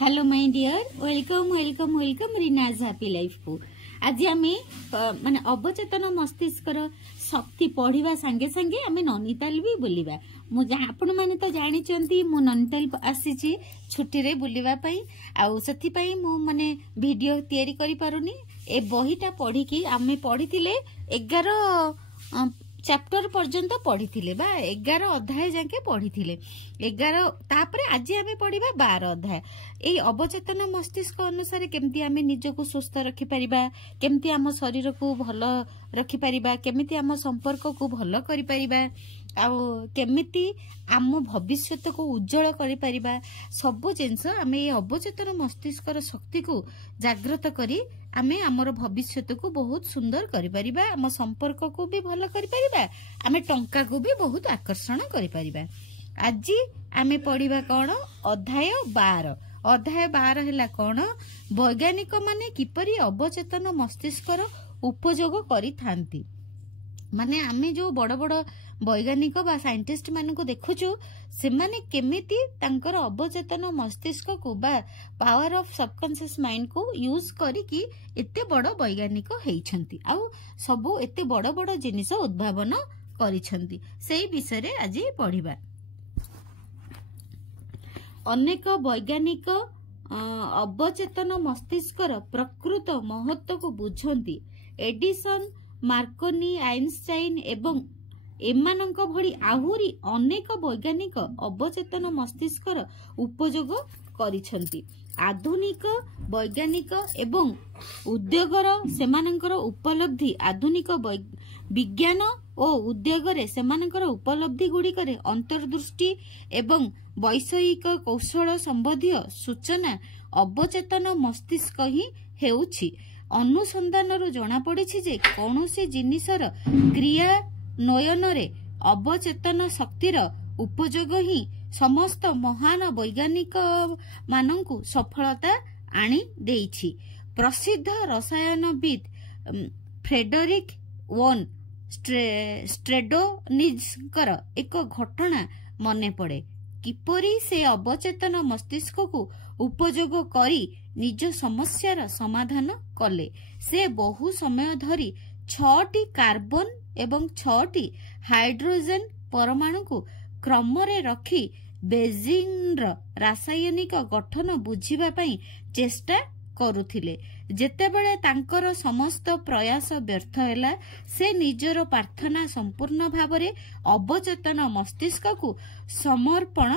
Hello my dear welcome welcome welcome Rinaj happy life को आज आम माने अवचेतन मस्तिष्कर शक्ति पढ़ा संगे संगे आम नैनीताल भी बुलवा आपण मैंने तो जानी मु नैनीताल आसी छुट्टी रे बुलवाई आउ माने वीडियो तैयारी करि पारुनी ए बहीटा पढ़ी कि आम पढ़ी 11 चैप्टर पर्यंत पढ़ी 11 अध्याय जाके पढ़ी 11 तापर आज आम पढ़ा 12 अध्याय ये अवचेतन मस्तिष्क अनुसार केमती आम निजको सुस्थ रखिपर केमती आम शरीर को भल रखिपर केमती आम संपर्क को भल कर केमिति आम भविष्यत को उज्जवल कर सब जिनस आम ये अवचेतन मस्तिष्कर शक्ति को जागृत करी आमे आमर भविष्यत को बहुत सुंदर करिपरिबा आम संपर्क को भी भल करिपरिबा आमे टंका को भी बहुत आकर्षण करिपरिबा। आज आमे पढ़िबा कौन अध्याय 12 हैला कौन वैज्ञानिक माने किपरि अवचेतन मस्तिष्कर उपयोग करिथांती माने आमे जो बड़ बड़ वैज्ञानिक बा साइंटिस्ट मान को देखुचु से माने केमिति तांकर अवचेतन मस्तिष्क को बा पावर ऑफ सबकॉन्शियस माइंड को यूज करी कि एते बड़ वैज्ञानिक हेइछंती आउ सब एते बड़ बड़ जिनिस उद्भावन करिछंती सेही विषय रे आज पढ़िबा। अनेक वैज्ञानिक अवचेतन मस्तिष्कर प्रकृत महत्व को बुझंती। एडिसन मार्कोनी आइनस्टाइन एवं एमानंक भली आहुरी अनेक वैज्ञानिक अवचेतन मस्तिष्कर उपयोग करिछंती। आधुनिक वैज्ञानिक एवं उद्योगर सेमानंकर उपलब्धि आधुनिक विज्ञान और उद्योग रे सेमानंकर उपलब्धि गुड़िकरे अंतर्दृष्टि एवं वैषयिक कौशल संबंधी सूचना अवचेतन मस्तिष्क ही हेउछि। अनुसंधान जना पड़ी जे कौनसी जिनिसर क्रिया नयन रे अवचेतन शक्तिर उपयोग ही समस्त महान वैज्ञानिक मानंकु सफलता आनी देइछि। प्रसिद्ध रसायनविद फ्रेडरिक वॉन स्ट्रेडोनिज्कर एक घटना मने पड़े किपरि से अवचेतन मस्तिष्क को उपयोग करी निज समस्यार समाधान कले। से बहु समय धरी 6टी कार्बन एवं 6टी हाइड्रोजन परमाणु को क्रम रे रखी बेंजीन रासायनिक गठन बुझिबा पई चेष्टा करुथिले। जेतेबेले तांकर समस्त प्रयास व्यर्थ हैला से निजर प्रार्थना संपूर्ण भावरे अवचेतन मस्तिष्क को समर्पण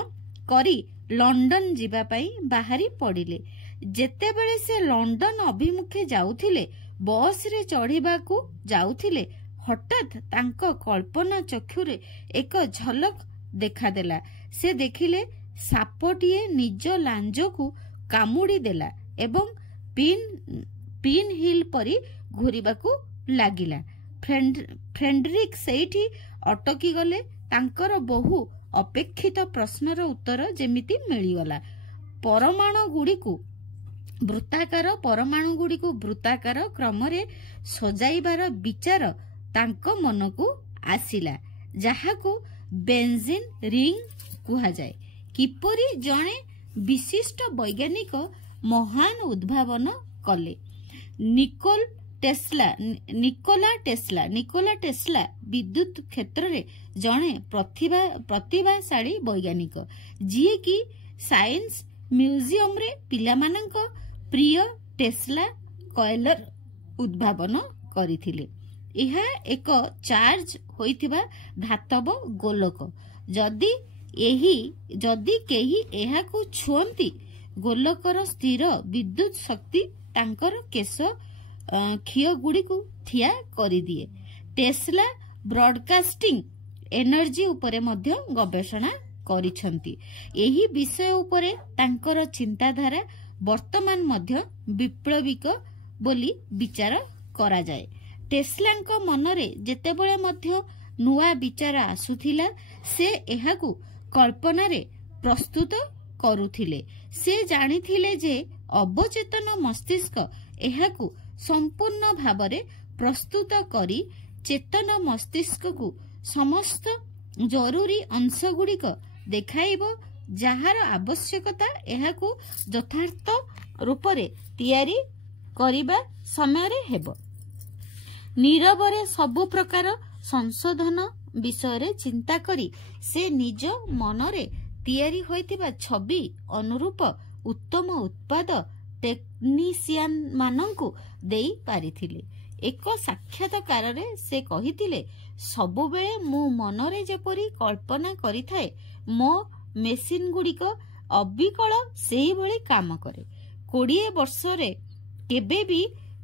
करी लंडन जीवा पई बाहरी पड़िले। जेतेबेले से लंडन अभिमुखे जाउथिले बस रे चढ़ीबाकू जाउथिले हठात तांको कल्पना चक्षुरे एक झलक देखादेला। से देखिले सापटिए निज लांज को कामुड़ी देला एवं पिन हिल परी घूरिबाकू लागिला। फ्रेडरिक सेठी अटकी गले। तांकर बहु अपेक्षित प्रश्नर उत्तर जेमिति मिलिगला। परमाणु गुड़ी को वृत्ताकार क्रम रे सजाइबार विचार तांको मन को आसिला जहाको बेंजीन रिंग कुहा जाए। किपरि जणे विशिष्ट वैज्ञानिक महान उद्भावन कले। निकोला टेस्ला विद्युत क्षेत्र रे जणे प्रतिभाशाली वैज्ञानिक जी की साइंस म्यूजियम रे पिलामानंक प्रिय टेस्ला कॉइलर उद्भावन करिथिले। यह एक चार्ज होइथिबा धातव गोलक जदि केही एहाकु छुअंती गोलकर स्थिर विद्युत शक्ति तांकर केश खिय गुड़ी को थिया करि दिए। टेस्ला ब्रॉडकास्टिंग एनर्जी उपरे मध्य गवेषणा करिछंती। एही विषय उपरे तांकर चिंताधारा वर्तमान मध्य विप्लविक बोली विचार करा जाए। टेस्लांक मनरे जेतेबेले मध्य नुआ विचार आसुथिला से एहाकू कल्पना रे प्रस्तुत करुथिले। से जानिथिले जे अवचेतन मस्तिष्क एहाकू संपूर्ण भावरे प्रस्तुत करी चेतन मस्तिष्क को समस्त जरूरी अंश गुड़िक देखाइब ଯାହାର ଆବଶ୍ୟକତା ଏହାକୁ ଯଥାର୍ଥ ରୂପରେ ତିଆରି କରିବା ସମୟରେ ହେବ। ନୀରବରେ ସବୁ ପ୍ରକାର ସଂଶୋଧନ ବିଷୟରେ ଚିନ୍ତା କରି ସେ ନିଜ ମନରେ ତିଆରି ହୋଇଥିବା ଛବି ଅନୁରୂପ ଉତ୍ତମ ଉତ୍ପାଦ ଟେକ୍ନିସିଆନ ମାନଙ୍କୁ ଦେଇ ପାରିଥିଲେ। ଏକ ସାକ୍ଷାତକାରରେ ସେ କହିଥିଲେ, ସବୁବେଳେ ମୁଁ ମନରେ ଯେପରି କଳ୍ପନା କରିଥାଏ ମୋ ମେସିନ ଗୁଡ଼ିକ ଅବିକଳ ସେହିଭଳି କାମ କରେ। 20 ବର୍ଷରେ କେବେ ବି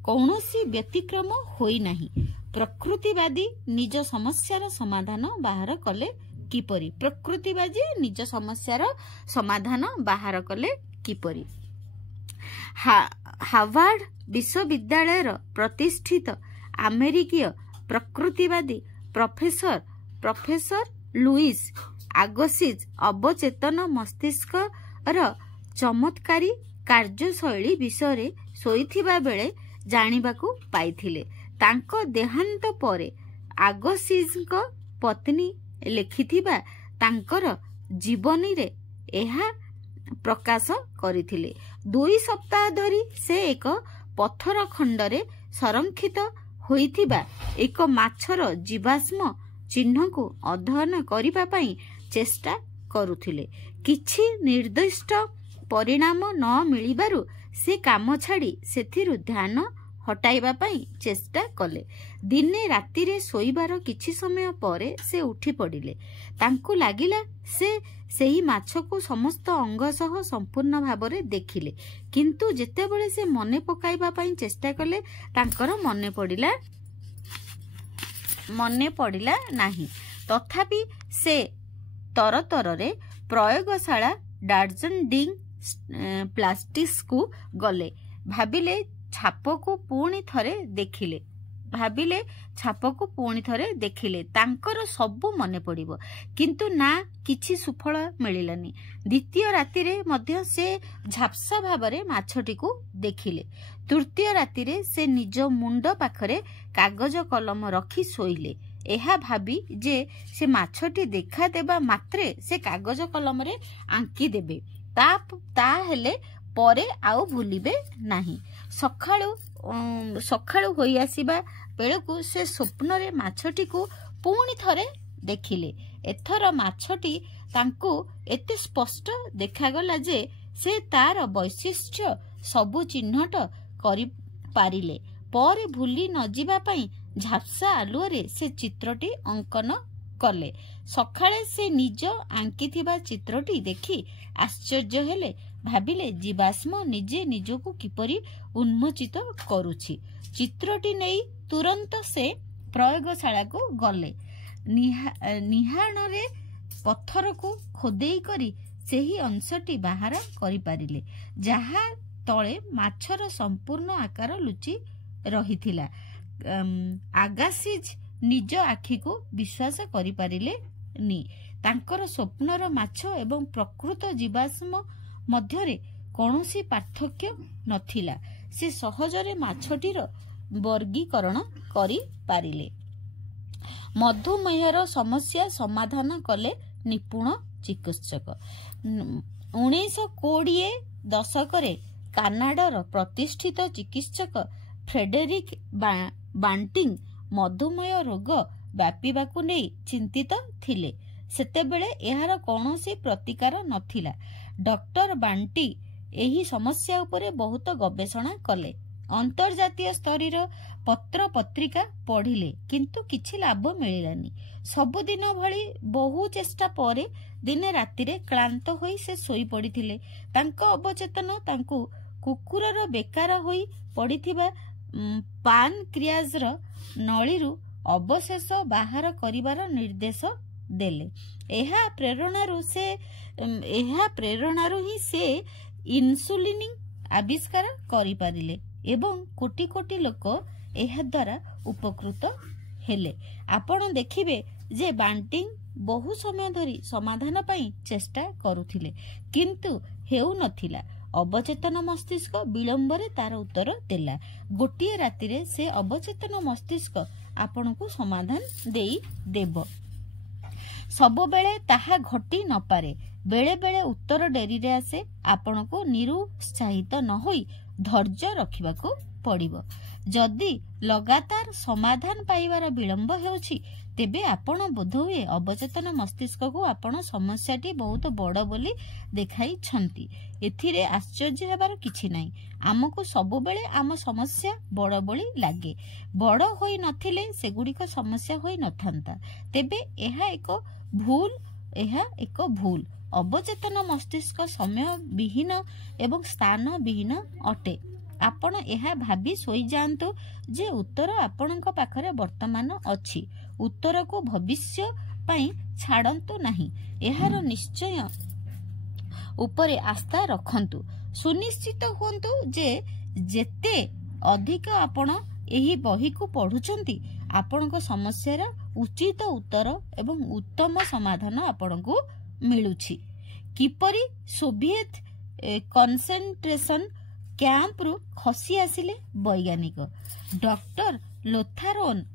କୌଣସି ବ୍ୟତିକ୍ରମ ହୋଇନାହିଁ। ପ୍ରକୃତିବାଦୀ ନିଜ ସମସ୍ୟାର ସମାଧାନ ବାହାର କଲେ କିପରି? ପ୍ରକୃତିବାଦୀ ନିଜ ସମସ୍ୟାର ସମାଧାନ ବାହାର କଲେ କିପରି? ହାର୍ଭାର୍ଡ ବିଶ୍ୱବିଦ୍ୟାଳୟର ପ୍ରତିଷ୍ଠିତ ଆମେରିକୀୟ ପ୍ରକୃତିବାଦୀ ପ୍ରଫେସର ଲୁଇସ୍ ଆଗସିଜ୍ ଅବଚେତନ ମସ୍ତିଷ୍କର ଚମତ୍କାରୀ କାର୍ଯ୍ୟଶୈଳୀ ବିଷୟରେ ଶୋଇଥିବା ବେଳେ ଜାଣିବାକୁ ପାଇଥିଲେ। ତାଙ୍କ ଦେହାନ୍ତ ପରେ ଆଗସିଜ୍ଙ୍କ ପତ୍ନୀ ଲେଖିଥିବା ତାଙ୍କର ଜୀବନୀରେ ଏହା ପ୍ରକାଶ କରିଥିଲେ। 2 ସପ୍ତାହ ଧରି ସେ ଏକ ପଥର ଖଣ୍ଡରେ ସଂରକ୍ଷିତ ହୋଇଥିବା ଏକ ମାଛର ଜୀବାଶ୍ମ ଚିହ୍ନକୁ ଅଧ୍ୟୟନ କରିବା ପାଇଁ ଚେଷ୍ଟା କରୁଥିଲେ। କିଛି ନିର୍ଦ୍ଦିଷ୍ଟ ପରିଣାମ ନ ମିଳିବାରୁ ସେ କାମ ଛାଡ଼ି ସେଥିରୁ ଧ୍ୟାନ ହଟାଇବା ପାଇଁ ଚେଷ୍ଟା କଲେ। ଦିନେ ରାତିରେ ଶୋଇବାର କିଛି ସମୟ ପରେ ସେ ଉଠି ପଡ଼ିଲେ। ତାଙ୍କୁ ଲାଗିଲା ସେ ସେହି ମାଛକୁ ସମସ୍ତ ଅଙ୍ଗ ସହ ସମ୍ପୂର୍ଣ୍ଣ ଭାବରେ ଦେଖିଲେ, କିନ୍ତୁ ଯେତେବେଳେ ସେ ମନେ ପକାଇବା ପାଇଁ ଚେଷ୍ଟା କଲେ ତାଙ୍କର ମନେ ପଡ଼ିଲା ନାହିଁ। ତଥାପି ସେ ତରତରରେ ପ୍ରୟୋଗଶାଳା ଡାର୍ଜିଲିଂ ପ୍ଲାଷ୍ଟିକ୍ସକୁ ଗଲେ। ଭାବିଲେ ଛାପକୁ ପୁଣି ଥରେ ଦେଖିଲେ ତାଙ୍କର ସବୁ ମନେ ପଡ଼ିବ, କିନ୍ତୁ ନା କିଛି ସୁଫଳ ମିଳିଲାନି। ଦ୍ୱିତୀୟ ରାତିରେ ମଧ୍ୟ ସେ ଝାପ୍ସା ଭାବରେ ମାଛଟିକୁ ଦେଖିଲେ। ତୃତୀୟ ରାତିରେ ସେ ନିଜ ମୁଣ୍ଡ ପାଖରେ କାଗଜ କଲମ ରଖି ଶୋଇଲେ, ଏହା ଭାବି ଯେ ସେ ମାଛଟି ଦେଖାଦେବା ମାତ୍ରେ ସେ କାଗଜ କଲମରେ ଆଙ୍କିଦେବେ, ତାହେଲେ ପରେ ଆଉ ଭୁଲିବେ ନାହିଁ। ସକାଳୁ ହୋଇ ଆସିବା ବେଳକୁ ସେ ସ୍ୱପ୍ନରେ ମାଛଟିକୁ ପୁଣି ଥରେ ଦେଖିଲେ। ଏଥର ମାଛଟି ତାଙ୍କୁ ଏତେ ସ୍ପଷ୍ଟ ଦେଖାଗଲା ଯେ ସେ ତାର ବୈଶିଷ୍ଟ୍ୟ ସବୁ ଚିହ୍ନଟ କରିପାରିଲେ। ପରେ ଭୁଲି ନ ଯିବା ପାଇଁ ଝାପ୍ସା ଆଲୁଅରେ ସେ ଚିତ୍ରଟି ଅଙ୍କନ କଲେ। ସକାଳେ ସେ ନିଜ ଆଙ୍କିଥିବା ଚିତ୍ରଟି ଦେଖି ଆଶ୍ଚର୍ଯ୍ୟ ହେଲେ। ଭାବିଲେ ଜୀବାଶ୍ମ ନିଜେ ନିଜକୁ କିପରି ଉନ୍ମୋଚିତ କରୁଛି। ଚିତ୍ରଟି ନେଇ ତୁରନ୍ତ ସେ ପ୍ରୟୋଗଶାଳାକୁ ଗଲେ। ନିହାଣରେ ପଥରକୁ ଖୋଦେଇ କରି ସେହି ଅଂଶଟି ବାହାର କରିପାରିଲେ ଯାହା ତଳେ ମାଛର ସମ୍ପୂର୍ଣ୍ଣ ଆକାର ଲୁଚି ରହିଥିଲା। ଆଗାସିଜ୍ ନିଜ ଆଖିକୁ ବିଶ୍ୱାସ କରିପାରିଲେନି। ତାଙ୍କର ସ୍ୱପ୍ନର ମାଛ ଏବଂ ପ୍ରକୃତ ଜୀବାଶ୍ମ ମଧ୍ୟରେ କୌଣସି ପାର୍ଥକ୍ୟ ନଥିଲା। ସେ ସହଜରେ ମାଛଟିର ବର୍ଗୀକରଣ କରିପାରିଲେ। ମଧୁମେହର ସମସ୍ୟା ସମାଧାନ କଲେ ନିପୁଣ ଚିକିତ୍ସକ। 1920 ଦଶକରେ କାନାଡାର ପ୍ରତିଷ୍ଠିତ ଚିକିତ୍ସକ ଫ୍ରେଡେରିକ୍ ବାଣ୍ଟିଂ ମଧୁମେହ ରୋଗ ବ୍ୟାପିବାକୁ ନେଇ ଚିନ୍ତିତ ଥିଲେ। ସେତେବେଳେ ଏହାର କୌଣସି ପ୍ରତିକାର ନଥିଲା। ଡକ୍ଟର ବାଣ୍ଟି ଏହି ସମସ୍ୟା ଉପରେ ବହୁତ ଗବେଷଣା କଲେ। ଅନ୍ତର୍ଜାତୀୟ ସ୍ତରୀୟ ପତ୍ର ପତ୍ରିକା ପଢ଼ିଲେ, କିନ୍ତୁ କିଛି ଲାଭ ମିଳିଲାନି। ସବୁଦିନ ଭଳି ବହୁ ଚେଷ୍ଟା ପରେ ଦିନେ ରାତିରେ କ୍ଳାନ୍ତ ହୋଇ ସେ ଶୋଇପଡ଼ିଥିଲେ। ତାଙ୍କ ଅବଚେତନ ତାଙ୍କୁ କୁକୁରର ବେକାର ହୋଇ ପଡ଼ିଥିବା ପାନକ୍ରିଆଜର ନଳୀରୁ ଅବଶେଷ ବାହାର କରିବାର ନିର୍ଦ୍ଦେଶ ଦେଲେ। ଏହା ପ୍ରେରଣାରୁ ହିଁ ସେ ଇନ୍ସୁଲିନ୍ ଆବିଷ୍କାର କରିପାରିଲେ ଏବଂ କୋଟି କୋଟି ଲୋକ ଏହା ଦ୍ୱାରା ଉପକୃତ ହେଲେ। ଆପଣ ଦେଖିବେ ଯେ ବାଣ୍ଟିଂ ବହୁ ସମୟ ଧରି ସମାଧାନ ପାଇଁ ଚେଷ୍ଟା କରୁଥିଲେ, କିନ୍ତୁ ହେଉନଥିଲା। ଅବଚେତନ ମସ୍ତିଷ୍କ ବିଳମ୍ବରେ ତାର ଉତ୍ତର ଦେଲା। ଗୋଟିଏ ରାତିରେ ସେ ଅବଚେତନ ମସ୍ତିଷ୍କ ଆପଣଙ୍କୁ ସମାଧାନ ଦେଇଦେବ। ସବୁବେଳେ ତାହା ଘଟି ନପାରେ। बेले बेले उत्तर डेरी रे आसे आपनको निरुत्साहित न होई धैर्य रखिबाको पड़िबो। जदि लगातार समाधान पाइबार विलंब हेउछि तेबे आपण बोधहुए अवचेतन मस्तिष्क को आपण समस्याटी बहुत बड़ बोली देखाई छंती। एथिरे आश्चर्य हेबार किछि नाही। आमको सबु बेले आम समस्या बड़ बोली लागे। बड़ होई नथिले सेगुड़िक समस्या होई नथांता। तेबे एहा एक भूल अवचेतन मस्तिष्क समय विहीन एवं स्थान विहीन अटे। आपण एहा भाबी सोई जांतु जे उत्तर आपणक पाखरे वर्तमान अछि। उत्तर को भविष्य पई छाड़ंतु नाही। एहार निश्चय उपरे आस्था रखंतु। सुनिश्चित हुंतु जे जेते अधिक आपण एही बही को पढुचंती आपणक समस्यार उचित उत्तर एवं उत्तम समाधान आपणको मिलुछि। किपरि सोवियत कन्सेंट्रेशन कैंप रु खसी आसिले वैज्ञानिक डॉक्टर लोथारोन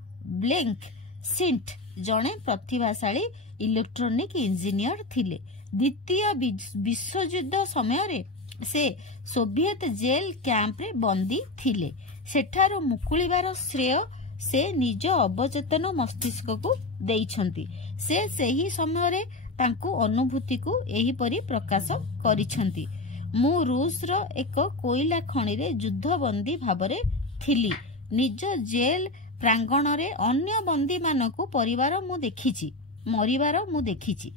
ब्लैंक सिंट जड़े प्रतिभाशाली इलेक्ट्रोनिक इंजीनियर थिले। द्वितीय विश्वयुद्ध समय से सोवियत जेल कैंप रे बंदी थिले। सेठारो मुकुलिबार श्रेय से निज अवचेतन मस्तिष्क को देइछंती। से सही समय रे तांकु अनुभूति को एही परी प्रकाश करिछंती। मु रूस रो एक कोयला खणी रे युद्धबंदी भाबरे थिली। निज जेल प्रांगण रे अन्य बंदी मानकु परिवार मु देखिछि मरिवार मु देखिछि।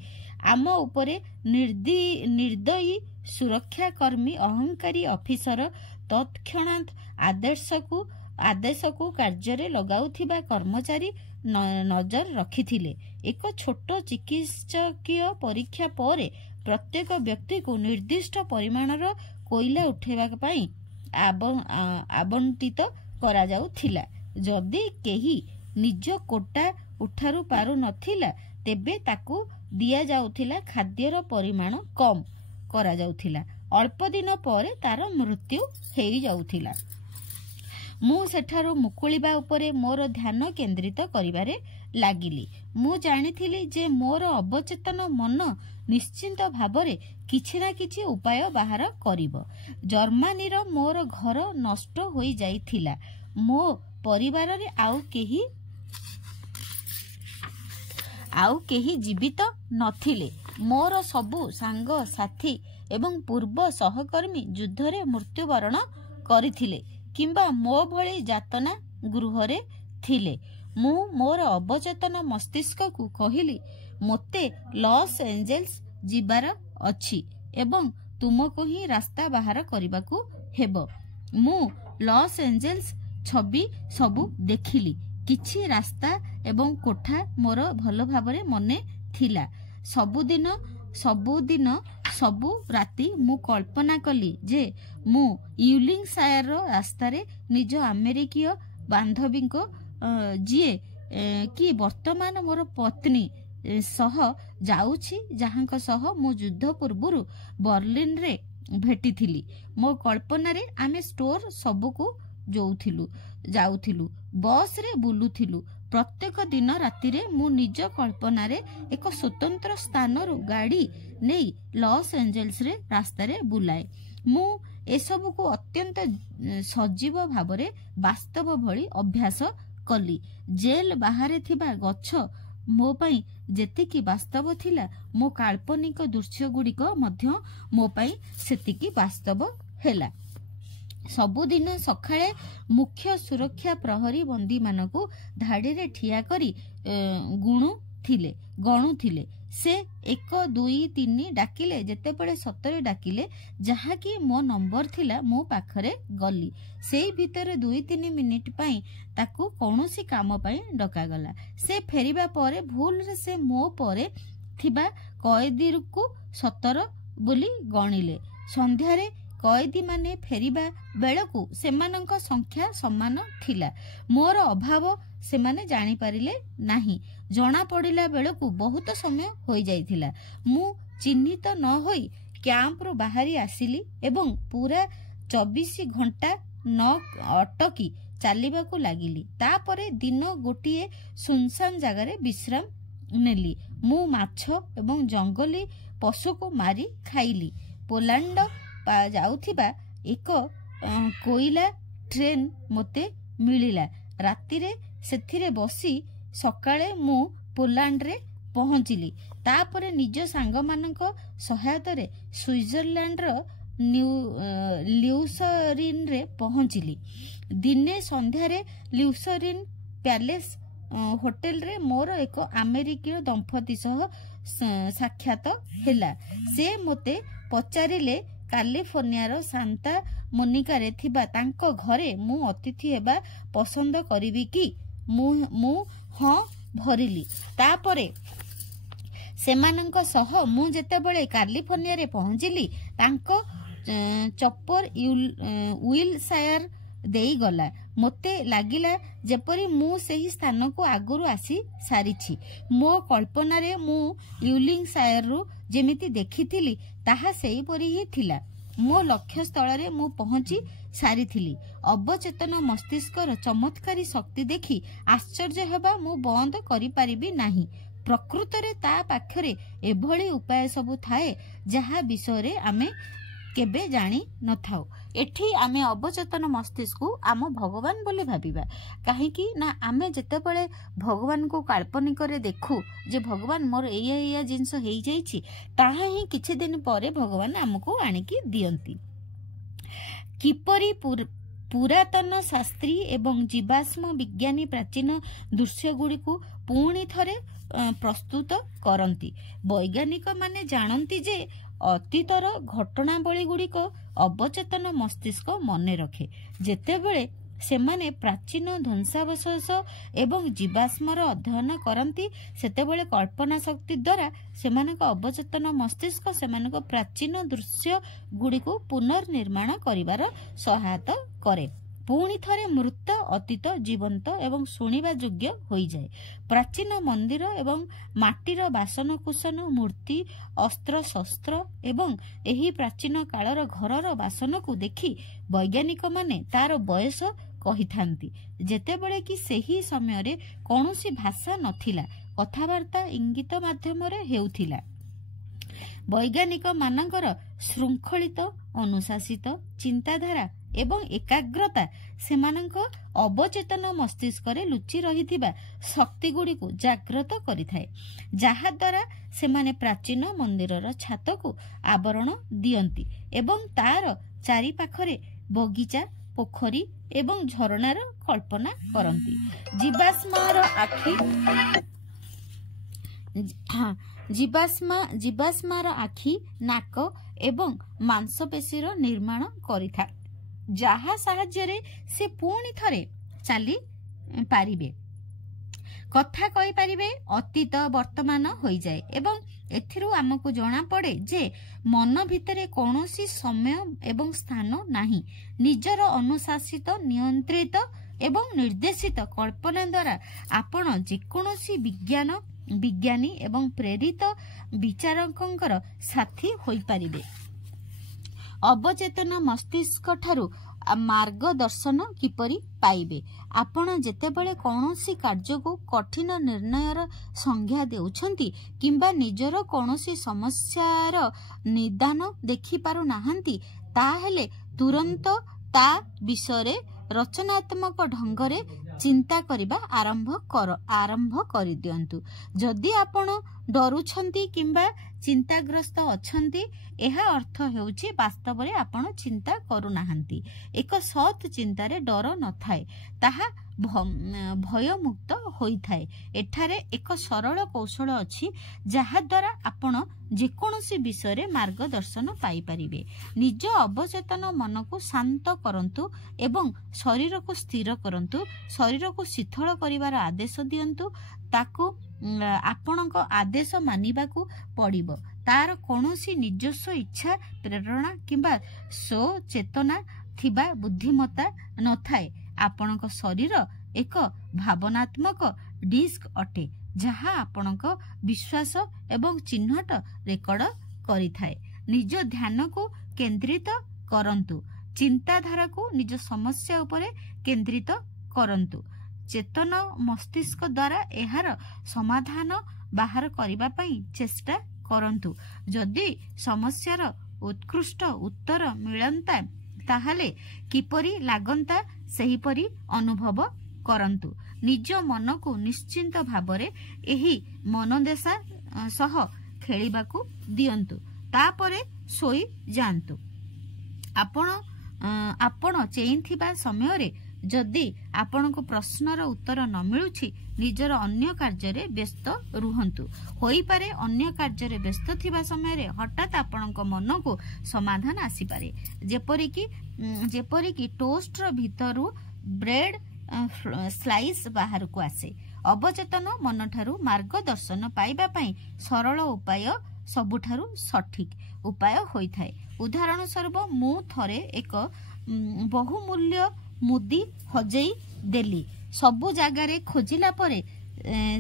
आम उपरे निर्दयी सुरक्षाकर्मी अहंकारी ऑफिसर तत्क्षणात आदेश को कार्य लगाउथिबा कर्मचारी नजर रखिथिले। एक छोट चिकित्सकीय परीक्षा पर प्रत्येक व्यक्ति को निर्दिष्ट परिमाणर कोयला उठेबा पई आवंटित करा जाउथिला। जदि केही निज कोटा उठारु पारु नथिला तेबे ताकू दिया जाउथिला खाद्यर परिमाण कम करा जाउथिला। अल्प दिन पर तार मृत्यु हेई जाउथिला। मु सेठारो मुकुलिबा उपरे मोर ध्यान केंद्रित करिबारे लागिली। मु जानिथिली जे मोर अवचेतन मन निश्चिंत भाबरे किछि ना किछि उपाय बाहर करिवो। जर्मनी रो मोर घर नष्ट होई जाइथिला। मो परिवार रे आउ केही जीवित नथिले। मोर सबु सांग साथी एवं पूर्व सहकर्मी युद्ध रे मृत्युवरण करिथिले किंबा मो भली जातना गृह रे थिले। मु मोर अवचेतन मस्तिष्क को कहिली मोते लॉस एंजेल्स जिबार अछि एवं तुमको ही रास्ता बाहर करबाकू हेबो। मु लॉस एंजेल्स छवि सबु देखिली। किछि रास्ता एवं कोठा मोर भल भाबरे मने थिला। सबुदिन सबु राति मु कल्पना कली जे मु यूलिंगशायर रास्ता रे निज अमेरिकीय बांधवी को जीए कि वर्तमान मोर पत्नी सह जाउछि जाहांक सह मु युद्ध पूर्वरु बर्लिन रे भेटिथिली। मो कल्पना रे आमे स्टोर सबुको जाउथिलु बस रे बुलुथिलु। प्रत्येक दिन राति रे मु निज कल्पना रे एक स्वतंत्र स्थान रु गाड़ी नहीं लॉस एंजेल्स रे रास्ता रे बुलाए। मु एसबु को अत्यंत सजीव भावरे वास्तव भली अभ्यास कली। जेल बाहरे थिबा गछ मो पई जेतिकी वास्तव थिला मो काल्पनिक दृश्य गुड़िक मध्य मो पई सेतिकी वास्तव हेला। सबुदिन सकाळे मुख्य सुरक्षा प्रहरी बंदी मानकु धाड़ी रे ठिया करी गणु थिले। से 1 2 3 डाकिले जेतेबेले 70 डाकिले जहाँकि मो नंबर थिला मो पाखरे गली। से भितर 2-3 मिनिट पई ताकू कौनसी काम पई डका गला। से फेरिबा परे भूल रे से मो परे थिबा कैदी को 17 बोली गणिले। संध्यारे कैदी माने फेरिबा बेलकु सेमानंक संख्या समान थिला। मोर अभाव सेमाने जानी पारिले नाही। जना पड़िला बेलकु बहुत समय होई जाइथिला। मु चिन्हित न होई कैंप रो बाहरी आसिली एवं पूरा 24 घंटा न अटकी चालिबाकू लागिली। तापरे दिन गोटिए सुनसान जगार विश्राम नेली। मु माछ एवं जंगली ପଶୁକୁ ମାରି ଖାଇଲି। ପୋଲାଣ୍ଡ ଯାଉଥିବା ଏକ କୋଇଲା ଟ୍ରେନ୍ ମୋତେ ମିଳିଲା। ରାତିରେ ସେଥିରେ ବସି ସକାଳେ ମୁଁ ପୋଲାଣ୍ଡରେ ପହଞ୍ଚିଲି। ତାପରେ ନିଜ ସାଙ୍ଗମାନଙ୍କ ସହାୟତାରେ ସୁଇଜରଲ୍ୟାଣ୍ଡର ଲ୍ୟୁସରିନ୍ରେ ପହଞ୍ଚିଲି। ଦିନେ ସନ୍ଧ୍ୟାରେ ଲ୍ୟୁସରିନ୍ ପ୍ୟାଲେସ୍ ହୋଟେଲରେ ମୋର ଏକ ଆମେରିକୀୟ ଦମ୍ପତି ସହ ସାକ୍ଷାତ ହେଲା। ସେ ମୋତେ ପଚାରିଲେ କାଲିଫର୍ଣ୍ଣିଆର ସାନ୍ତା ମୋନିକାରେ ଥିବା ତାଙ୍କ ଘରେ ମୁଁ ଅତିଥି ହେବା ପସନ୍ଦ କରିବି କି? ମୁଁ ହଁ ଭରିଲି। ତାପରେ ସେମାନଙ୍କ ସହ ମୁଁ ଯେତେବେଳେ କାଲିଫର୍ଣ୍ଣିଆରେ ପହଞ୍ଚିଲି ତାଙ୍କ ଚପର ୱିଲସାୟାର ଦେଇଗଲା। ମୋତେ ଲାଗିଲା ଯେପରି ମୁଁ ସେହି ସ୍ଥାନକୁ ଆଗରୁ ଆସି ସାରିଛି। ମୋ କଳ୍ପନାରେ ମୁଁ ୱିଲସାୟାରରୁ ଯେମିତି ଦେଖିଥିଲି ତାହା ସେହିପରି ହିଁ ଥିଲା। ମୋ ଲକ୍ଷ୍ୟସ୍ଥଳରେ ମୁଁ ପହଞ୍ଚି ସାରିଥିଲି। ଅବଚେତନ ମସ୍ତିଷ୍କର ଚମତ୍କାରୀ ଶକ୍ତି ଦେଖି ଆଶ୍ଚର୍ଯ୍ୟ ହେବା ମୁଁ ବନ୍ଦ କରିପାରିବି ନାହିଁ। ପ୍ରକୃତରେ ତା ପାଖରେ ଏଭଳି ଉପାୟ ସବୁ ଥାଏ ଯାହା ବିଷୟରେ ଆମେ କେବେ ଜାଣି ନଥାଉ। ଏଠି ଆମେ ଅବଚେତନ ମସ୍ତିଷ୍କକୁ ଆମ ଭଗବାନ ବୋଲି ଭାବିବା। କାହିଁକି ନା ଆମେ ଯେତେବେଳେ ଭଗବାନଙ୍କୁ କାଳ୍ପନିକରେ ଦେଖୁ ଯେ ଭଗବାନ ମୋର ଏଇଆ ଜିନିଷ ହେଇଯାଇଛି, ତାହା ହିଁ କିଛି ଦିନ ପରେ ଭଗବାନ ଆମକୁ ଆଣିକି ଦିଅନ୍ତି। କିପରି ପୁରାତନ ଶାସ୍ତ୍ରୀ ଏବଂ ଜୀବାଶ୍ମ ବିଜ୍ଞାନୀ ପ୍ରାଚୀନ ଦୃଶ୍ୟଗୁଡ଼ିକୁ ପୁଣି ଥରେ ପ୍ରସ୍ତୁତ କରନ୍ତି। ବୈଜ୍ଞାନିକମାନେ ଜାଣନ୍ତି ଯେ ଅତୀତର ଘଟଣାବଳୀଗୁଡ଼ିକ ଅବଚେତନ ମସ୍ତିଷ୍କ ମନେ ରଖେ। ଯେତେବେଳେ ସେମାନେ ପ୍ରାଚୀନ ଧ୍ୱଂସାବଶେଷ ଏବଂ ଜୀବାଶ୍ମର ଅଧ୍ୟୟନ କରନ୍ତି, ସେତେବେଳେ କଳ୍ପନା ଶକ୍ତି ଦ୍ୱାରା ସେମାନଙ୍କ ଅବଚେତନ ମସ୍ତିଷ୍କ ସେମାନଙ୍କ ପ୍ରାଚୀନ ଦୃଶ୍ୟଗୁଡ଼ିକୁ ପୁନର୍ନିର୍ମାଣ କରିବାର ସହାୟତା କରେ। ପୁଣି ଥରେ ମୃତ ଅତୀତ ଜୀବନ୍ତ ଏବଂ ଶୁଣିବା ଯୋଗ୍ୟ ହୋଇଯାଏ। ପ୍ରାଚୀନ ମନ୍ଦିର ଏବଂ ମାଟିର ବାସନକୁସନ, ମୂର୍ତ୍ତି, ଅସ୍ତ୍ରଶସ୍ତ୍ର ଏବଂ ଏହି ପ୍ରାଚୀନ କାଳର ଘରର ବାସନକୁ ଦେଖି ବୈଜ୍ଞାନିକମାନେ ତାର ବୟସ କହିଥାନ୍ତି। ଯେତେବେଳେ କି ସେହି ସମୟରେ କୌଣସି ଭାଷା ନଥିଲା, କଥାବାର୍ତ୍ତା ଇଙ୍ଗିତ ମାଧ୍ୟମରେ ହେଉଥିଲା। ବୈଜ୍ଞାନିକମାନଙ୍କର ଶୃଙ୍ଖଳିତ ଅନୁଶାସିତ ଚିନ୍ତାଧାରା ଏବଂ ଏକାଗ୍ରତା ସେମାନଙ୍କ ଅବଚେତନ ମସ୍ତିଷ୍କରେ ଲୁଚି ରହିଥିବା ଶକ୍ତିଗୁଡ଼ିକୁ ଜାଗ୍ରତ କରିଥାଏ, ଯାହାଦ୍ୱାରା ସେମାନେ ପ୍ରାଚୀନ ମନ୍ଦିରର ଛାତକୁ ଆବରଣ ଦିଅନ୍ତି ଏବଂ ତାର ଚାରିପାଖରେ ବଗିଚା, ପୋଖରୀ ଏବଂ ଝରଣାର କଳ୍ପନା କରନ୍ତି। ଜୀବାଶ୍ମାର ଆଖି, ନାକ ଏବଂ ମାଂସପେଶୀର ନିର୍ମାଣ କରିଥାଏ, ଯାହା ସାହାଯ୍ୟରେ ସେ ପୁଣି ଥରେ ଚାଲି ପାରିବେ, କଥା କହିପାରିବେ। ଅତୀତ ବର୍ତ୍ତମାନ ହୋଇଯାଏ ଏବଂ ଏଥିରୁ ଆମକୁ ଜଣାପଡ଼େ ଯେ ମନ ଭିତରେ କୌଣସି ସମୟ ଏବଂ ସ୍ଥାନ ନାହିଁ। ନିଜର ଅନୁଶାସିତ, ନିୟନ୍ତ୍ରିତ ଏବଂ ନିର୍ଦ୍ଦେଶିତ କଳ୍ପନା ଦ୍ୱାରା ଆପଣ ଯେକୌଣସି ବିଜ୍ଞାନୀ ଏବଂ ପ୍ରେରିତ ବିଚାରକଙ୍କର ସାଥୀ ହୋଇପାରିବେ। ଅବଚେତନ ମସ୍ତିଷ୍କଠାରୁ ମାର୍ଗଦର୍ଶନ କିପରି ପାଇବେ? ଆପଣ ଯେତେବେଳେ କୌଣସି କାର୍ଯ୍ୟକୁ କଠିନ ନିର୍ଣ୍ଣୟର ସଂଜ୍ଞା ଦେଉଛନ୍ତି କିମ୍ବା ନିଜର କୌଣସି ସମସ୍ୟାର ନିଦାନ ଦେଖିପାରୁନାହାନ୍ତି, ତାହେଲେ ତୁରନ୍ତ ତା ବିଷୟରେ ରଚନାତ୍ମକ ଢଙ୍ଗରେ ଚିନ୍ତା କରିବା ଆରମ୍ଭ କରିଦିଅନ୍ତୁ। ଯଦି ଆପଣ ଡରୁଛନ୍ତି କିମ୍ବା ଚିନ୍ତାଗ୍ରସ୍ତ ଅଛନ୍ତି, ଏହା ଅର୍ଥ ହେଉଛି ବାସ୍ତବରେ ଆପଣ ଚିନ୍ତା କରୁନାହାନ୍ତି। ଏକ ସତ୍ ଚିନ୍ତାରେ ଡର ନଥାଏ, ତାହା ଭୟମୁକ୍ତ ହୋଇଥାଏ। ଏଠାରେ ଏକ ସରଳ କୌଶଳ ଅଛି ଯାହାଦ୍ୱାରା ଆପଣ ଯେକୌଣସି ବିଷୟରେ ମାର୍ଗଦର୍ଶନ ପାଇପାରିବେ। ନିଜ ଅବଚେତନ ମନକୁ ଶାନ୍ତ କରନ୍ତୁ ଏବଂ ଶରୀରକୁ ସ୍ଥିର କରନ୍ତୁ। ଶରୀରକୁ ଶିଥିଳ କରିବାର ଆଦେଶ ଦିଅନ୍ତୁ। ତାକୁ ଆପଣଙ୍କ ଆଦେଶ ମାନିବାକୁ ପଡ଼ିବ। ତାର କୌଣସି ନିଜସ୍ୱ ଇଚ୍ଛା, ପ୍ରେରଣା କିମ୍ବା ସ୍ୱଚେତନା ଥିବା ବୁଦ୍ଧିମତ୍ତା ନଥାଏ। ଆପଣଙ୍କ ଶରୀର ଏକ ଭାବନାତ୍ମକ ଡିସ୍କ ଅଟେ, ଯାହା ଆପଣଙ୍କ ବିଶ୍ୱାସ ଏବଂ ଚିହ୍ନଟ ରେକର୍ଡ କରିଥାଏ। ନିଜ ଧ୍ୟାନକୁ କେନ୍ଦ୍ରିତ କରନ୍ତୁ। ଚିନ୍ତାଧାରାକୁ ନିଜ ସମସ୍ୟା ଉପରେ କେନ୍ଦ୍ରିତ କରନ୍ତୁ। ଚେତନ ମସ୍ତିଷ୍କ ଦ୍ୱାରା ଏହାର ସମାଧାନ ବାହାର କରିବା ପାଇଁ ଚେଷ୍ଟା କରନ୍ତୁ। ଯଦି ସମସ୍ୟାର उत्कृष्ट उत्तर मिलता ताहले किपरि लागंता सेहीपरि अनुभव करंतु। निज मन को निश्चिंत भावरे एही मनदेशा सह खेलिबाकू दियंतु, तापरे सोई जांतु। आपण चेइथिबा समय रे जदि आपण को प्रश्नर उत्तर न मिलुछि निजर अन्य कार्य व्यस्त रुहंतु। होई पारे अन्य कार्य व्यस्त थिबा समय रे हठात आपण मन को समाधान आसी पारे। जेपरि की टोस्ट रो भीतरु ब्रेड स्लाइस बाहर को आसे। अवचेतन मन ठारू मार्गदर्शन पाइबा पई सरल उपाय सबुठारू सठिक उपाय होई थाए। उदाहरण स्वरूप मु थरे एक बहुमूल्य मुदी हजई देली। सबु जगार खोजिला परे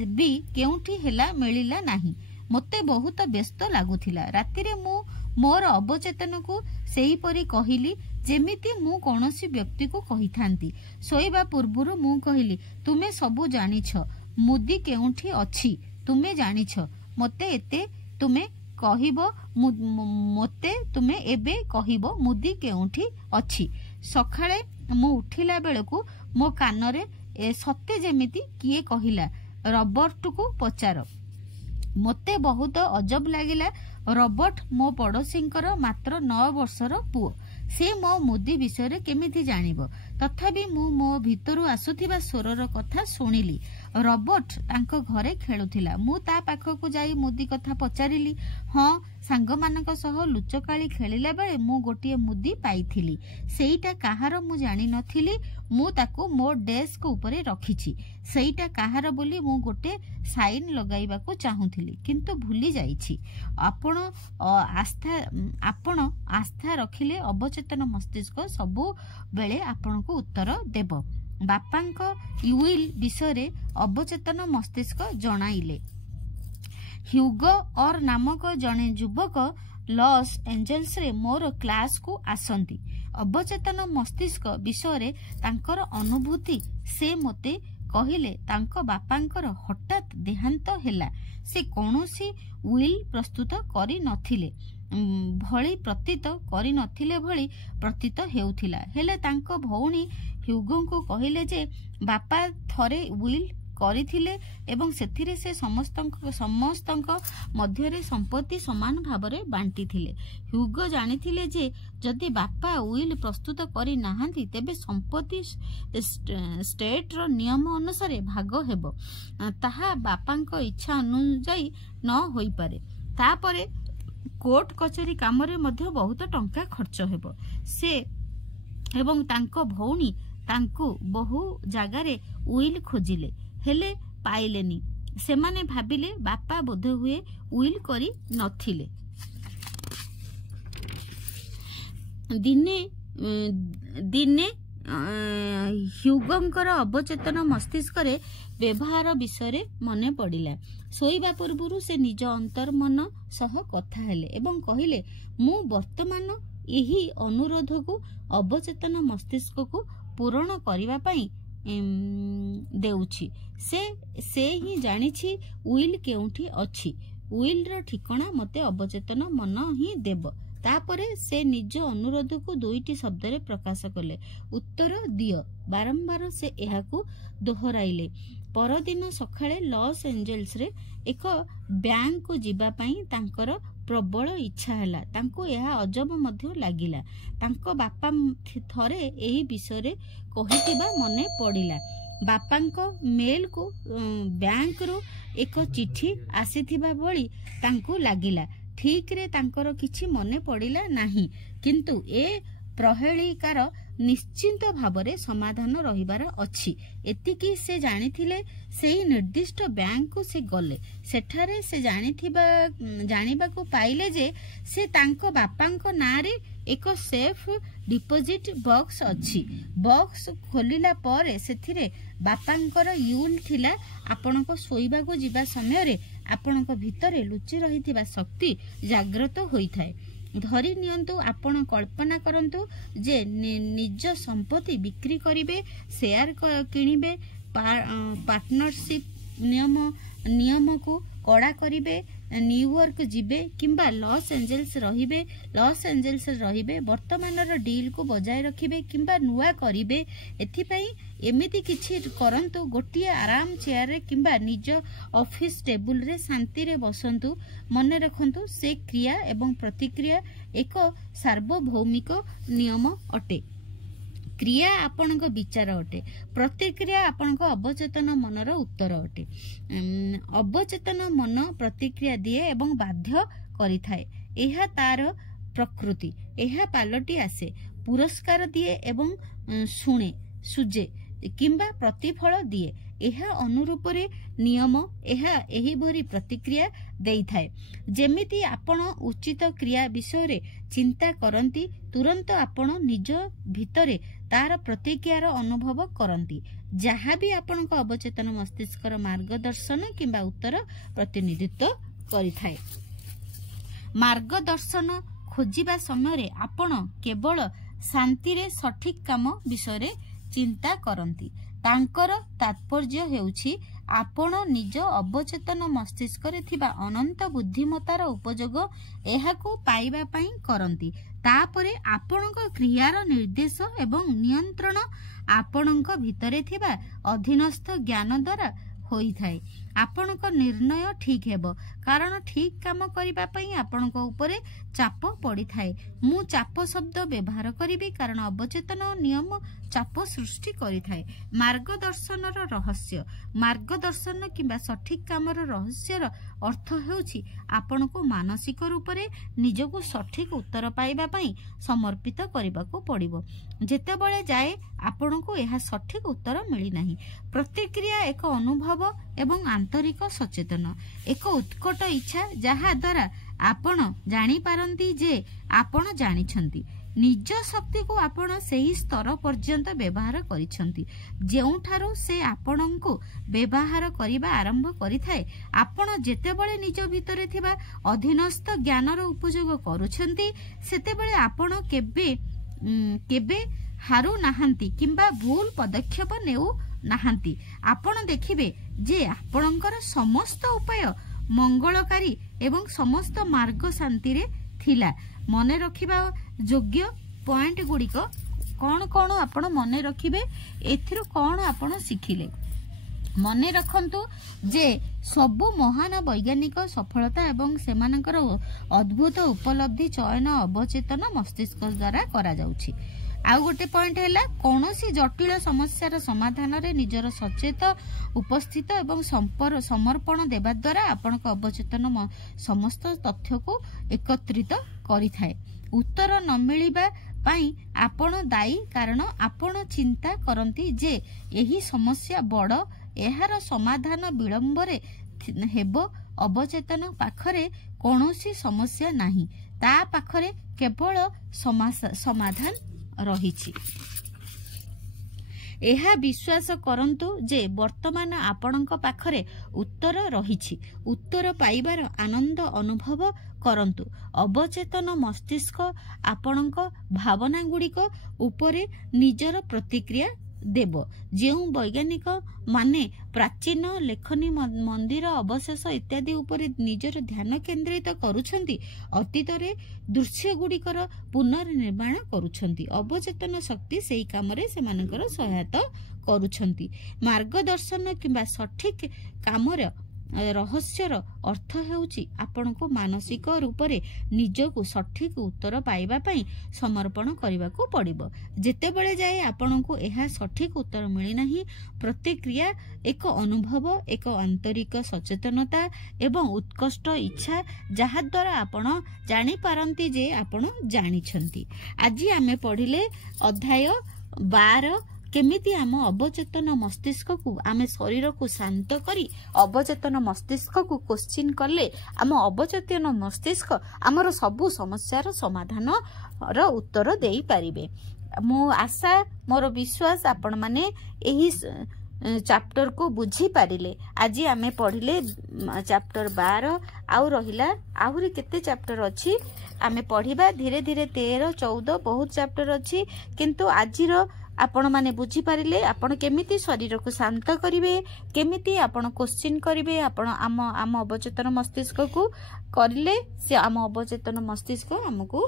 भी केउठी हेला मिलिला नाही। मते बहुत व्यस्त लागुथिला। रातिरे मु मोर अवचेतन को सेही परी कहिली जेमिति मु कोनोसी व्यक्ति को कहि थांती। सोइबा पूर्वरु मु कहिली तुमे सबु जानिछ मुदी केउठी अछि, तुमे जानिछ मते एते तुमे कहिबो मते तुमे एबे कहिबो मुदी केउठी अछि। सखाळे मु उठिला बेलकू मो कानरे सत्य जेमिति किए कहिला रॉबर्ट को पचार। मते बहुत अजब लागिला। रॉबर्ट मो पड़ोसींकर मात्र 9 वर्षर पुओ। से मो मुदी विषय केमिति जानिबो? तथापि मु मो भितरु आसुथिबा स्वरर कथा सुनिली। रॉबर्ट तांको घरे खेलुथिला। मु ता पाखकु जाई मुदी कथा पचारिली। हाँ, सांग मानक सह लुचकाली खेलिला बेले मु गोटिए मुदी पाइथिली। सेईटा काहार मु जानि नथिली। मु ताकू मो डेस्क उपरे रखिछि। सेईटा काहार बोली मु गोटे साइन लगाइबाकू चाहुथिली, किंतु भूली जाइछि। आपण आस्था रखिले अवचेतन मस्तिष्क सबु बेले आपण को उत्तर देब। बापांक यूइल विषय अवचेतन मस्तिष्क जणाइले। ह्यूगो और नामक जने युवक लॉस एंजेल्स रे मोर क्लास को आसंती। अवचेतन मस्तिष्क विषय तांकर अनुभूति से मते कहिले तांको बापांकर हठात देहांत हेला। से कौनसी विल प्रस्तुत करी नथिले भली प्रतीत करी नथिले भली प्रतीत हेउथिला। हेले तांको भौणी ह्यूगो को कहिले जे बापा थरे विल କରିଥିଲେ ଏବଂ ସେଥିରେ ସେ ସମସ୍ତଙ୍କ ମଧ୍ୟରେ ସମ୍ପତ୍ତି ସମାନ ଭାବରେ ବାଣ୍ଟିଥିଲେ। ହ୍ୟୁଗୋ ଜାଣିଥିଲେ ଯେ ଯଦି ବାପା ଉଇଲ୍ ପ୍ରସ୍ତୁତ କରି ନାହାନ୍ତି ତେବେ ସମ୍ପତ୍ତି ଷ୍ଟେଟର ନିୟମ ଅନୁସାରେ ଭାଗ ହେବ। ତାହା ବାପାଙ୍କ ଇଚ୍ଛା ଅନୁଯାୟୀ ନ ହୋଇପାରେ। ତାପରେ କୋର୍ଟ କଚେରୀ କାମରେ ମଧ୍ୟ ବହୁତ ଟଙ୍କା ଖର୍ଚ୍ଚ ହେବ। ସେ ଏବଂ ତାଙ୍କ ଭଉଣୀ ତାଙ୍କୁ ବହୁ ଜାଗାରେ ଉଇଲ୍ ଖୋଜିଲେ हेले पाइलेनी। सेमाने भाबिले बापा बोध हुए उइल करी नथिले। दिने दिने ह्यूगोंकर अवचेतन मस्तिष्क रे व्यवहार विषय मने पड़िला। सोइबा पूर्वरु से निज अंतर्मन सह कथा हेले एवं कहिले मु वर्तमान एही अनुरोध को अवचेतन मस्तिष्क को पूरण करिवा पई देउछि। से ही जानिछि उइल केउठी अछि। उइल र ठिकणा मते अवचेतन मन ही देव। तापरे से निज अनुरोध को दुईटी शब्द रे प्रकाश कले। उत्तर दियो। बारंबार से एहाकू दोहराइले। परदिन सखाळे लॉस एंजेल्स रे एक बैंक को जीवा पई तांकर प्रबल इच्छा हैला। तांको एहा अजब मध्य लागिला। तांको बापा थरे एही विषय रे कहितिबा मने पड़िला। बापांको मेल को बैंक रो एक चिठी आसीथिबा भली तांको लागिला। ठीक रे तांकर किछि मने पड़िला नाही, किंतु ए प्रहेलिकार निश्चिंत भावरे समाधान रहिबार अछि एतिकी से जानिथिले। सेही निर्दिष्ट बैंक को से गले। सेठारे से जानिबा को पाइले जे से तांको बापांको नारे एक सेफ डिपोजिट बॉक्स अछि। बॉक्स खोलिला परे सेथिरे बापांकर यूल थिला। आपनको सोइबा को जिबा समय रे आपनको भितरे लुचि रहिथिबा शक्ति जागृत होइथाय। धरी नियंतु आपण कल्पना करंतु जे निज संपत्ति बिक्री करिवे, शेयर किनिबे, पार्टनरशिप नियम नियम को कड़ा करिवे न्यूयॉर्क जिबे किंबा लॉस एंजेल्स रहिबे लॉस एंजेल्स रहिबे वर्तमानर डील को बजाय रखिबे किंबा नुआ करिबे एथिपई एमिति किछि करंतु गोटिए आराम चेयर रे किंबा निज ऑफिस टेबुल रे शांति रे बसंतु मने रखंतु से क्रिया एवं प्रतिक्रिया एक सार्वभौमिक नियम अटे क्रिया आपणक विचार अटे प्रतिक्रिया आपणक अवचेतन मनर उत्तर अटे अवचेतन मन प्रतिक्रिया दिए एवं बाध्य करिथाए एहा तार प्रकृति एहा पालटी आसे पुरस्कार दिए एवं शुणे सुजे किंबा प्रतिफल दिए एहा अनुरूपरे नियम एहा एही भरी प्रतिक्रिया देइथाए जेमिति आपण उचित क्रिया विषय रे चिंता करंती तुरंत आपण निज भितरे तार प्रतिक्रियार अनुभव करंती जहाँ भी आपणक अवचेतन मस्तिष्कर मार्गदर्शन किंबा उत्तर प्रतिनिधित्व करिथाए मार्गदर्शन खोजिबा समय आपण केवल शांति रे सठिक काम विषय रे चिंता करंती तांकर तात्पर्य हेउछि आपण निज अवचेतन मस्तिष्क रे थिबा अनंत बुद्धिमतार उपयोग एहाकू पाइबा पई करंती तापरे आपणक क्रियार निर्देश एवं नियंत्रण आपणक भितरे थिबा अधीनस्थ ज्ञान द्वारा होई थाए आपणक निर्णय ठीक हेबो कारण ठीक काम करिबा पई आपणक उपरे चाप पड़ी थाए मु चाप शब्द व्यवहार करिबी कारण अवचेतन नियम चाप सृष्टि करि थाए मार्गदर्शनर रहस्य मार्गदर्शन किंबा सठिक कामर रहस्यर अर्थ हेउछि आपणको मानसिक रूप रे निजको सठिक उत्तर पाइबा पई समर्पित करिबाको पड़िबो जेतेबेले जाए आपणको एहा सठिक उत्तर मिली नाही प्रतिक्रिया एक अनुभव एवं आंतरिक सचेतन एक उत्कट इच्छा जहा द्वारा आपण जानी पारंती जे आपण जानिछंती निज शक्ति को आपण सेही स्तर पर्यंत व्यवहार करिछंती जेउठारो से आपणको व्यवहार करिबा आरंभ करिथाए आपण जेतेबेले निज भितरे थिबा अधीनस्थ ज्ञानर उपयोग करूछंती सेतेबेले आपण केबे हारू नाहांती किंबा भूल पदक्षेप नेउ नाहांती आपण देखिबे जे आपणकर समस्त उपाय मंगलकारी एवं समस्त मार्ग शांति रे थिला मने रखिबा योग्य पॉइंट गुड़िक कौन कौन आपण मने रखिबे एथिरो कौन आपण शिखिले मने रखंतु जे सबु महान वैज्ञानिक सफलता एवं सेमानकर अद्भुत उपलब्धि चयन अवचेतन मस्तिष्क द्वारा करा जाउछि आउ गोटे पॉइंट है कौनसी जटिल समस्यार समाधान रे निजर सचेत उपस्थित एवं समर्पण देवा द्वारा आपण अवचेतन समस्त तथ्य को एकत्रित करिथाए उत्तर न मिलिबा पाई आपण दायी कारण आपण चिंता करंती जे एही समस्या बड़ एहार समाधान विलंब रे हेबो अवचेतन पाखरे कौनसी समस्या नाही ता पाखरे केवल समाधान रहिछि एहा विश्वास करंतु जे वर्तमान आपणक पाखरे उत्तर रहिछि उत्तर पाइबार आनंद अनुभव करंतु अवचेतन मस्तिष्क आपणक भावना गुड़िक उपरे निजर प्रतिक्रिया देव जेउ वैज्ञानिक माने प्राचीन लेखनी मंदिर अवशेष इत्यादि उपरे निजर ध्यान केंद्रित करूछंती अतीत रे दृश्य गुड़िकर पुनर्निर्माण करूछंती अवचेतन शक्ति सेही काम रे सेमानकर सहायता करूछंती मार्गदर्शन किंबा सठिक कामर रहस्यर अर्थ हेउछि आपनको मानसिक रूप रे निजको सठिक उत्तर पाइबा पई समर्पण करबाको पड़िबो जेतेबेले जाय आपनको एहा सठिक उत्तर मिली नाही प्रतिक्रिया एक अनुभव एक आंतरिक सचेतनता एवं उत्कृष्ट इच्छा जहा द्वारा आपण जानि पारंती जे आपण जानिछंती आज आमे पढिले अध्याय 12 केमिति आम अवचेतन मस्तिष्क को आम शरीर को शांत करी अवचेतन मस्तिष्क को क्वेश्चन कले आम अवचेतन मस्तिष्क आमर सबु समस्यार समाधान र उत्तर देई पारिबे मो आशा मोर विश्वास आपण माने एही चैप्टर को बुझी पारिले। आज आमे पढ़िले चैप्टर 12 आउ रहिला आहुरी केते चैप्टर अछि आमे पढ़िबा धीरे धीरे 13 14 बहुत चैप्टर अछि किंतु आजिर आपण माने बुझी पारिले आपण केमिति शरीर को शांत करिवे केमिति आपण क्वेश्चन करिवे आपण आम अवचेतन मस्तिष्क को करले से आम अवचेतन मस्तिष्क हमको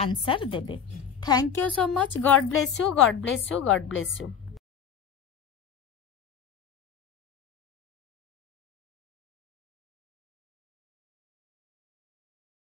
आंसर देबे। Thank you so much. God bless you, God bless you, God bless you.